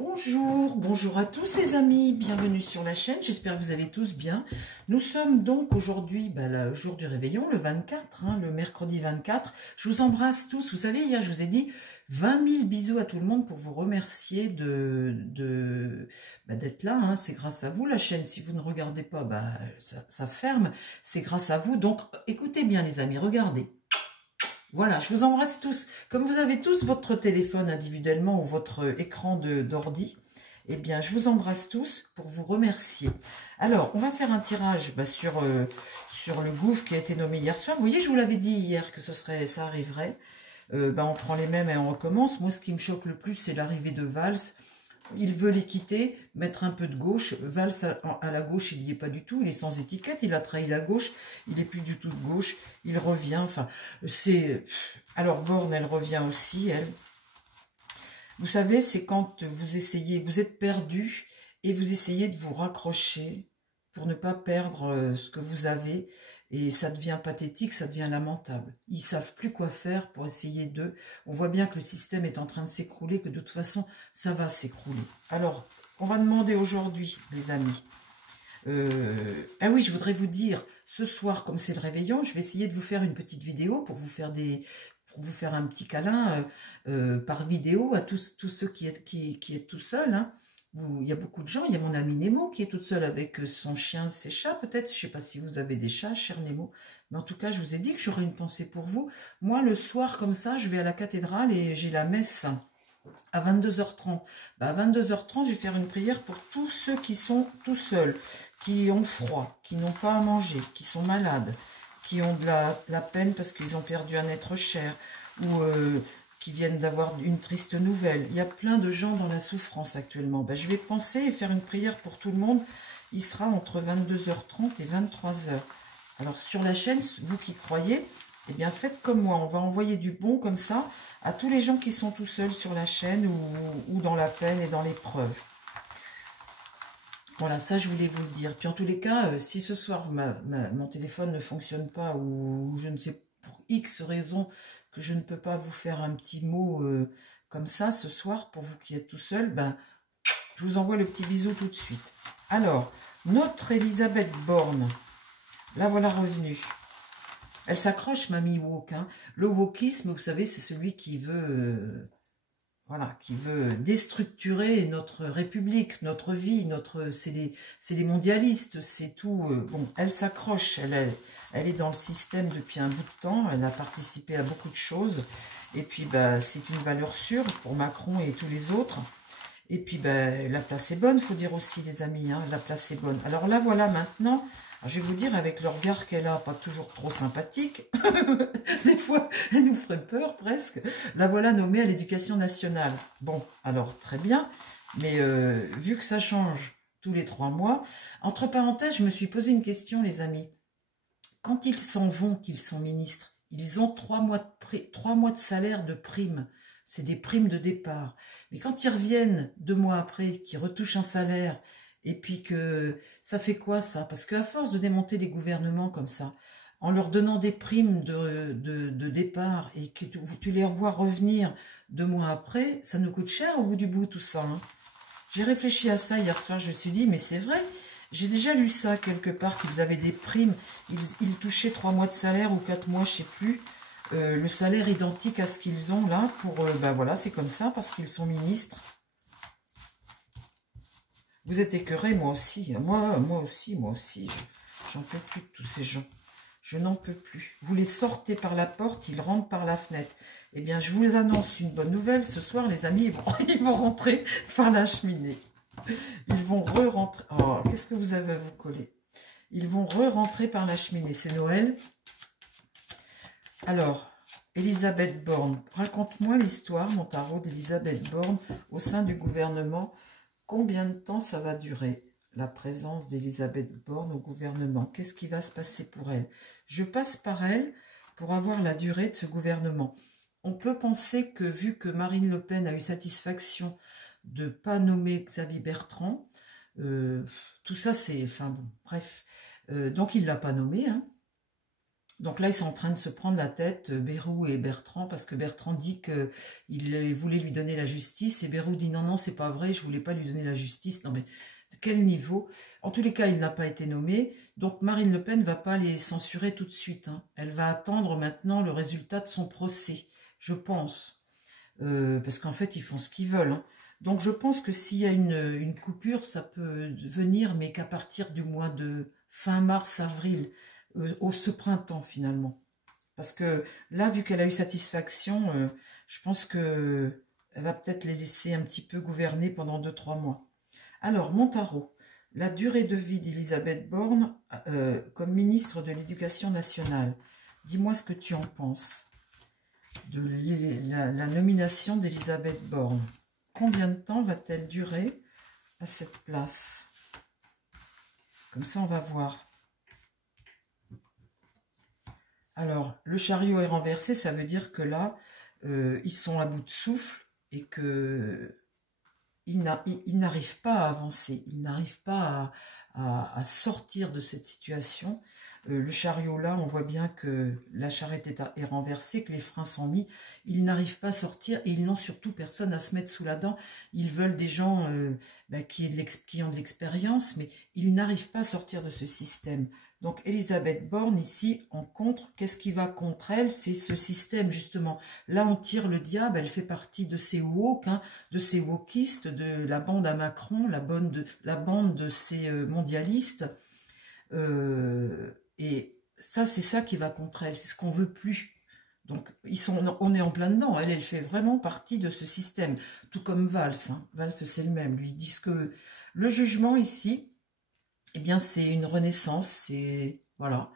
Bonjour, bonjour à tous les amis, bienvenue sur la chaîne, j'espère que vous allez tous bien. Nous sommes donc aujourd'hui, le jour du réveillon, le 24, le mercredi 24. Je vous embrasse tous, vous savez, hier je vous ai dit 20 000 bisous à tout le monde pour vous remercier d'être là. C'est grâce à vous la chaîne, si vous ne regardez pas, ça ferme, c'est grâce à vous. Donc écoutez bien les amis, regardez. Voilà, je vous embrasse tous. Comme vous avez tous votre téléphone individuellement ou votre écran d'ordi, eh bien, je vous embrasse tous pour vous remercier. Alors, on va faire un tirage sur le gouffre qui a été nommé hier soir. Vous voyez, je vous l'avais dit hier que ça arriverait. On prend les mêmes et on recommence. Moi, ce qui me choque le plus, c'est l'arrivée de Valls. Il veut les quitter, mettre un peu de gauche. Valls, à la gauche, il n'y est pas du tout. Il est sans étiquette. Il a trahi la gauche. Il n'est plus du tout de gauche. Il revient. Enfin, c'est... Alors, Borne, elle revient aussi, elle. Vous savez, c'est quand vous essayez, vous êtes perdu et vous essayez de vous raccrocher pour ne pas perdre ce que vous avez. Et ça devient pathétique, ça devient lamentable. Ils ne savent plus quoi faire pour essayer d'eux. On voit bien que le système est en train de s'écrouler, que de toute façon, ça va s'écrouler. Alors, on va demander aujourd'hui, les amis. Ah oui, je voudrais vous dire, ce soir, comme c'est le réveillon, je vais essayer de vous faire une petite vidéo pour vous faire un petit câlin par vidéo à tous ceux qui êtes tout seuls. Il y a beaucoup de gens, il y a mon ami Nemo qui est toute seule avec son chien, ses chats peut-être, je ne sais pas si vous avez des chats, cher Nemo, mais en tout cas, je vous ai dit que j'aurais une pensée pour vous. Moi, le soir, comme ça, je vais à la cathédrale et j'ai la messe à 22h30. À 22h30, je vais faire une prière pour tous ceux qui sont tout seuls, qui ont froid, qui n'ont pas à manger, qui sont malades, qui ont de la peine parce qu'ils ont perdu un être cher, ou qui viennent d'avoir une triste nouvelle. Il y a plein de gens dans la souffrance actuellement. Je vais penser et faire une prière pour tout le monde. Il sera entre 22h30 et 23h. Alors sur la chaîne, vous qui croyez, eh bien faites comme moi. On va envoyer du bon comme ça à tous les gens qui sont tout seuls sur la chaîne ou dans la peine et dans l'épreuve. Voilà, ça je voulais vous le dire. Puis en tous les cas, si ce soir mon téléphone ne fonctionne pas ou je ne sais pour X raison que je ne peux pas vous faire un petit mot comme ça ce soir pour vous qui êtes tout seul, je vous envoie le petit bisou tout de suite. Alors, notre Elisabeth Borne, la voilà revenue. Elle s'accroche, mamie woke. Le wokisme, vous savez, c'est celui qui veut... qui veut déstructurer notre République, notre vie, c'est les mondialistes, c'est tout. Bon, elle s'accroche, elle est dans le système depuis un bout de temps, elle a participé à beaucoup de choses, et puis c'est une valeur sûre pour Macron et tous les autres. Et puis la place est bonne, il faut dire aussi les amis, la place est bonne. Alors là voilà maintenant, je vais vous dire avec le regard qu'elle a, pas toujours trop sympathique, des fois elle nous ferait peur presque, la voilà nommée à l'éducation nationale. Bon, alors très bien, mais vu que ça change tous les 3 mois, entre parenthèses, je me suis posé une question les amis. Quand ils s'en vont, qu'ils sont ministres, ils ont 3 mois de salaire de prime. C'est des primes de départ. Mais quand ils reviennent 2 mois après, qu'ils retouchent un salaire, et puis que ça fait quoi ça? Parce qu'à force de démonter les gouvernements comme ça, en leur donnant des primes de départ, et que tu les revois revenir 2 mois après, ça nous coûte cher au bout du bout tout ça. J'ai réfléchi à ça hier soir, je me suis dit, mais c'est vrai, j'ai déjà lu ça quelque part, qu'ils avaient des primes, ils touchaient 3 mois de salaire ou 4 mois, je ne sais plus, le salaire identique à ce qu'ils ont là, pour, voilà, c'est comme ça, parce qu'ils sont ministres. Vous êtes écœurés, moi aussi, moi aussi, j'en peux plus de tous ces gens, je n'en peux plus. Vous les sortez par la porte, ils rentrent par la fenêtre. Eh bien, je vous annonce une bonne nouvelle, ce soir, les amis, ils vont rentrer par la cheminée. Ils vont re-rentrer. Oh, qu'est-ce que vous avez à vous coller? Ils vont re-rentrer par la cheminée. C'est Noël. Alors, Elisabeth Borne. Raconte-moi l'histoire, mon tarot d'Elisabeth Borne, au sein du gouvernement. Combien de temps ça va durer, la présence d'Elisabeth Borne au gouvernement? Qu'est-ce qui va se passer pour elle? Je passe par elle pour avoir la durée de ce gouvernement. On peut penser que, vu que Marine Le Pen a eu satisfaction de ne pas nommer Xavier Bertrand, tout ça c'est... Enfin bon, bref. Donc il ne l'a pas nommé. Donc là, ils sont en train de se prendre la tête, Bérou et Bertrand, parce que Bertrand dit qu'il voulait lui donner la justice, et Bérou dit non, non, c'est pas vrai, je voulais pas lui donner la justice. Non mais, de quel niveau? En tous les cas, il n'a pas été nommé, donc Marine Le Pen ne va pas les censurer tout de suite. Hein. Elle va attendre maintenant le résultat de son procès, je pense. Parce qu'en fait, ils font ce qu'ils veulent. Hein. Donc je pense que s'il y a une coupure, ça peut venir, mais qu'à partir du mois de fin mars, avril, ce printemps finalement. Parce que là, vu qu'elle a eu satisfaction, je pense que elle va peut-être les laisser un petit peu gouverner pendant 2-3 mois. Alors, mon tarot, la durée de vie d'Elisabeth Borne comme ministre de l'Éducation nationale. Dis-moi ce que tu en penses de la nomination d'Elisabeth Borne. Combien de temps va-t-elle durer à cette place? Comme ça, on va voir. Alors, le chariot est renversé, ça veut dire que là, ils sont à bout de souffle et qu'ils n'arrivent pas à avancer, ils n'arrivent pas à sortir de cette situation. Le chariot là, on voit bien que la charrette est renversée, que les freins sont mis, ils n'arrivent pas à sortir et ils n'ont surtout personne à se mettre sous la dent. Ils veulent des gens qui ont de l'expérience, mais ils n'arrivent pas à sortir de ce système. Donc Elisabeth Borne ici, en contre, qu'est-ce qui va contre elle? C'est ce système justement. Là on tire le diable, elle fait partie de ces woke, hein, de ces wokistes, de la bande à Macron, la bande de ces mondialistes. Et ça, c'est ça qui va contre elle, c'est ce qu'on veut plus. Donc on est en plein dedans, elle fait vraiment partie de ce système. Tout comme Valls, hein. Valls c'est le même, lui disent que le jugement ici, eh bien, c'est une renaissance, c'est voilà,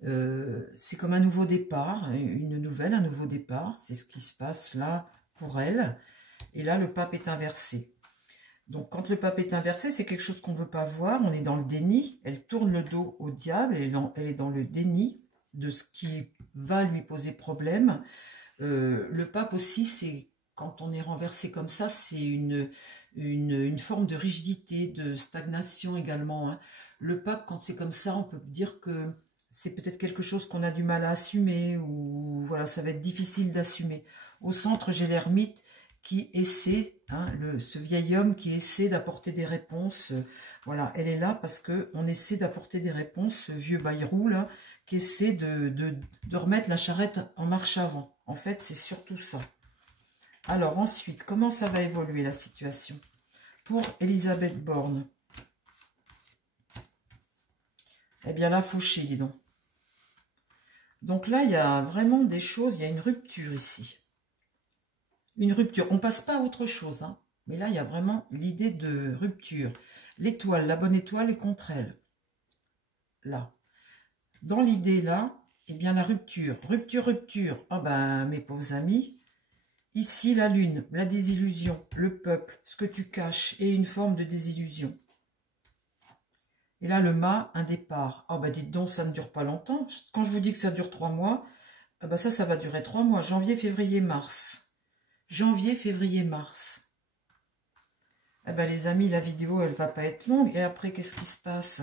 c'est comme un nouveau départ, un nouveau départ, c'est ce qui se passe là pour elle. Et là, le pape est inversé. Donc, quand le pape est inversé, c'est quelque chose qu'on ne veut pas voir, on est dans le déni, elle tourne le dos au diable, elle est dans le déni de ce qui va lui poser problème. Le pape aussi, c'est quand on est renversé comme ça, c'est une forme de rigidité, de stagnation également. Hein. Le pape, quand c'est comme ça, on peut dire que c'est peut-être quelque chose qu'on a du mal à assumer, ou voilà, ça va être difficile d'assumer. Au centre, j'ai l'ermite qui essaie, hein, ce vieil homme qui essaie d'apporter des réponses. Voilà, elle est là parce qu'on essaie d'apporter des réponses, ce vieux Bayrou, là, qui essaie de remettre la charrette en marche avant. En fait, c'est surtout ça. Alors ensuite, comment ça va évoluer la situation pour Elisabeth Borne? Eh bien là, fauché, dis donc. Donc là, il y a vraiment des choses, il y a une rupture ici. Une rupture, on ne passe pas à autre chose, hein. Mais là, il y a vraiment l'idée de rupture. L'étoile, la bonne étoile est contre elle. Là. Dans l'idée là, eh bien la rupture. Rupture, rupture. Ah ben, mes pauvres amis, ici la lune, la désillusion, le peuple, ce que tu caches et une forme de désillusion. Et là, le mât, un départ. Ah ben, dites donc, ça ne dure pas longtemps. Quand je vous dis que ça dure 3 mois, ah ben ça va durer 3 mois. Janvier, février, mars. Janvier, février, mars. Eh ben, les amis, la vidéo, elle va pas être longue. Et après, qu'est-ce qui se passe?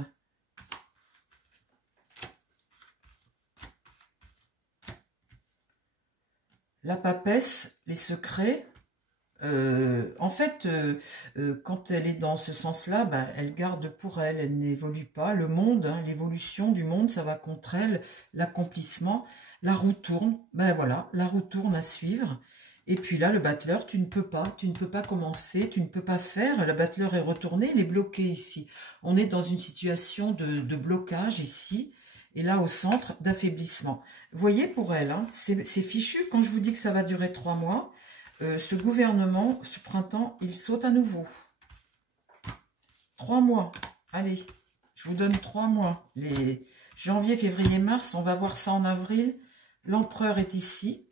La papesse, les secrets, en fait, quand elle est dans ce sens-là, ben, elle garde pour elle, elle n'évolue pas. Le monde, hein, l'évolution du monde, ça va contre elle, l'accomplissement. La roue tourne, ben voilà, la roue tourne à suivre. Et puis là, le battleur, tu ne peux pas commencer, tu ne peux pas faire. Le battleur est retourné, il est bloqué ici. On est dans une situation de blocage ici. Et là, au centre, d'affaiblissement. Vous voyez, pour elle, hein, c'est fichu. Quand je vous dis que ça va durer 3 mois, ce gouvernement, ce printemps, il saute à nouveau. 3 mois. Allez, je vous donne 3 mois. Les janvier, février, mars, on va voir ça en avril. L'empereur est ici.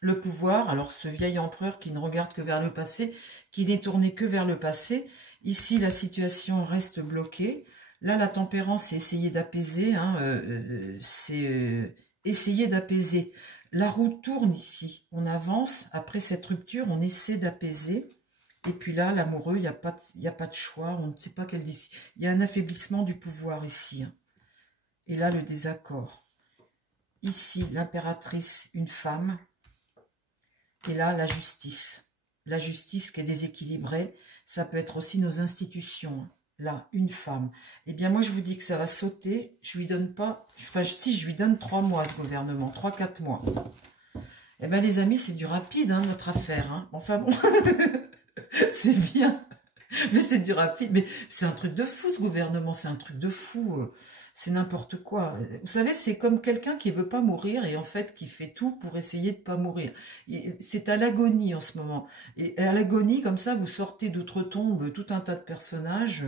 Le pouvoir, alors ce vieil empereur qui ne regarde que vers le passé, qui n'est tourné que vers le passé. Ici, la situation reste bloquée. Là, la tempérance, c'est essayer d'apaiser, hein, c'est essayer d'apaiser. La roue tourne ici, on avance, après cette rupture, on essaie d'apaiser. Et puis là, l'amoureux, il n'y a pas de choix, on ne sait pas quelle décision. Il y a un affaiblissement du pouvoir ici. Hein. Et là, le désaccord. ici, l'impératrice, une femme. Et là, la justice. La justice qui est déséquilibrée. Ça peut être aussi nos institutions. Là, une femme. Eh bien, moi, je vous dis que ça va sauter. Je lui donne pas... Enfin, si, je lui donne 3 mois, ce gouvernement. 3-4 mois. Eh bien, les amis, c'est du rapide, hein, notre affaire. Hein. Enfin, bon, c'est bien. Mais c'est du rapide. Mais c'est un truc de fou, ce gouvernement. C'est un truc de fou. C'est n'importe quoi. Vous savez, c'est comme quelqu'un qui veut pas mourir et en fait qui fait tout pour essayer de pas mourir. C'est à l'agonie en ce moment. Et à l'agonie, comme ça, vous sortez d'outre-tombe tout un tas de personnages.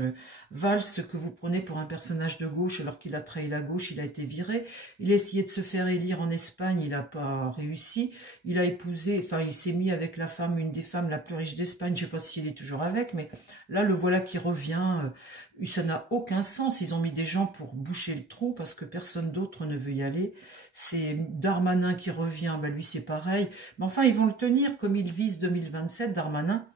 Valls, que vous prenez pour un personnage de gauche alors qu'il a trahi la gauche, il a été viré. Il a essayé de se faire élire en Espagne, il n'a pas réussi. Il a épousé, enfin, il s'est mis avec la femme, une des femmes la plus riche d'Espagne. Je ne sais pas s'il est toujours avec, mais là, le voilà qui revient. Ça n'a aucun sens. Ils ont mis des gens pour boucher le trou parce que personne d'autre ne veut y aller. C'est Darmanin qui revient, ben lui c'est pareil. Mais enfin, ils vont le tenir comme ils visent 2027, Darmanin.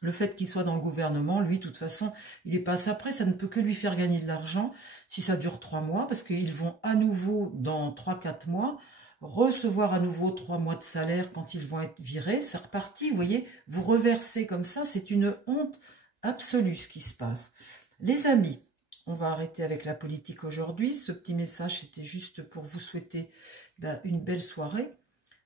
Le fait qu'il soit dans le gouvernement, lui, de toute façon, il est passé après. Ça ne peut que lui faire gagner de l'argent si ça dure 3 mois parce qu'ils vont à nouveau, dans 3-4 mois, recevoir à nouveau 3 mois de salaire quand ils vont être virés. C'est reparti, vous voyez, vous reversez comme ça. C'est une honte absolue ce qui se passe. Les amis, on va arrêter avec la politique aujourd'hui. Ce petit message, c'était juste pour vous souhaiter une belle soirée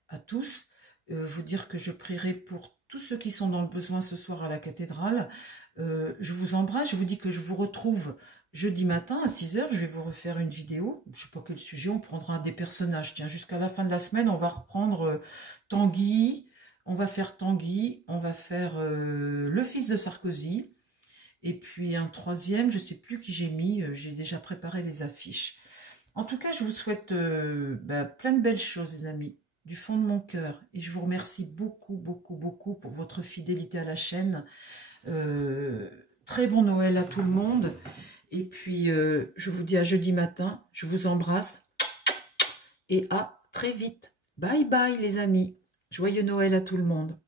à tous. Vous dire que je prierai pour tous ceux qui sont dans le besoin ce soir à la cathédrale. Je vous embrasse. Je vous dis que je vous retrouve jeudi matin à 6 h. Je vais vous refaire une vidéo. Je ne sais pas quel sujet. On prendra des personnages. Tiens, jusqu'à la fin de la semaine, on va reprendre Tanguy. On va faire Tanguy. On va faire le fils de Sarkozy. Et puis un troisième, je ne sais plus qui j'ai mis, j'ai déjà préparé les affiches. En tout cas, je vous souhaite plein de belles choses, les amis, du fond de mon cœur. Et je vous remercie beaucoup, beaucoup, beaucoup pour votre fidélité à la chaîne. Très bon Noël à tout le monde. Et puis, je vous dis à jeudi matin. Je vous embrasse. Et à très vite. Bye bye, les amis. Joyeux Noël à tout le monde.